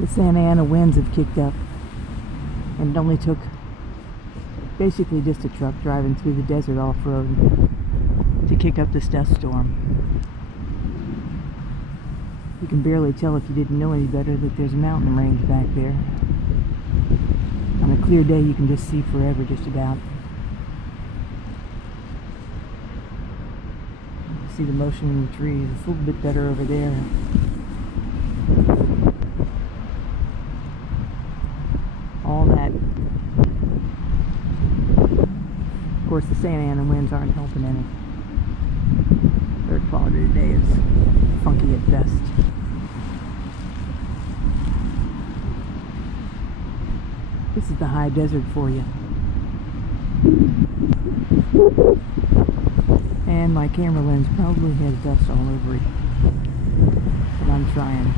The Santa Ana winds have kicked up, and it only took basically just a truck driving through the desert off-road to kick up this dust storm. You can barely tell if you didn't know any better that there's a mountain range back there. On a clear day you can just see forever just about. See the motion in the trees. It's a little bit better over there. All that. Of course, the Santa Ana winds aren't helping any. Air quality today is funky at best. This is the high desert for you. And my camera lens probably has dust all over it. But I'm trying.